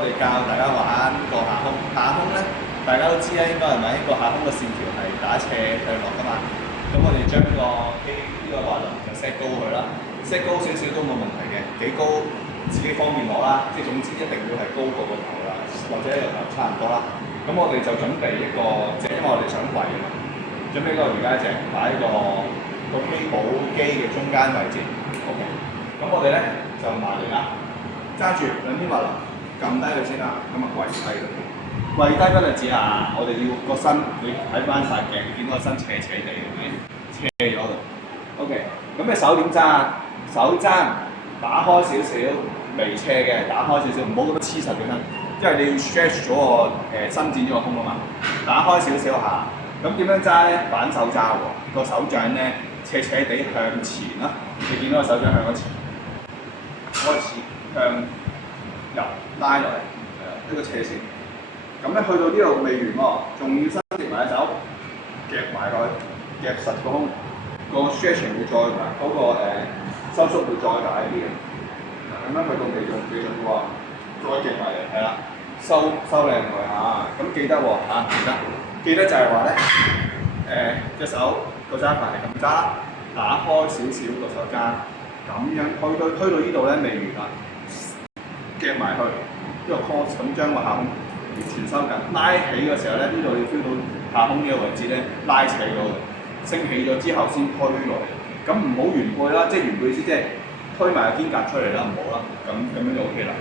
我哋教大家玩個下空，下空咧大家都知啦，應該係咪？個下空嘅線條係打斜向落噶嘛。咁我哋將個機呢個滑輪就 set 高佢啦，set 高少少都冇問題嘅，幾高自己方便攞啦。即係總之一定要係高過個頭啦，或者個頭差唔多啦。咁我哋就準備一個，即係因為我哋想圍啊嘛，準備個瑜伽席擺喺個機保機嘅中間位置。OK， 咁我哋咧就埋嚟啦，揸住兩邊滑輪，撳低佢先啦，咁啊跪低佢。跪低不就止啊！我哋要個身，你睇翻塊鏡，見到個身斜斜地，係咪？斜咗度。OK， 咁你手點揸啊？手踭打開少少，微斜嘅，打開少少，唔好咁樣黐實佢身，因為你要 stretch 咗個伸展咗個胸啊嘛。打開少少下，咁點樣揸咧？反手揸喎，個手掌咧斜斜地向前啦。你見到個手掌向咗前，開始向右拉落嚟，一個斜線。咁咧去到呢度未完喎，仲要伸直埋隻手，夾埋佢，夾實個胸，個 stretching 會再埋嗰個收縮會再大啲嘅。咁樣去到未盡喎，再夾埋嚟，係啦，收靚佢嚇。咁記得喎嚇，記得就係話咧，隻手個揸法係咁揸，打開少少個手踭，咁樣推到呢度咧未完啦，夾埋去，呢個 cross 咁將個下胸完全收緊，拉起嘅時候咧，呢度你 feel 到下胸呢個位置咧拉扯咗嘅，升起咗之後先推落嚟。咁唔好圓背啦，即係圓背意思即係推埋個肩胛出嚟啦，唔好啦，咁樣就 OK 啦。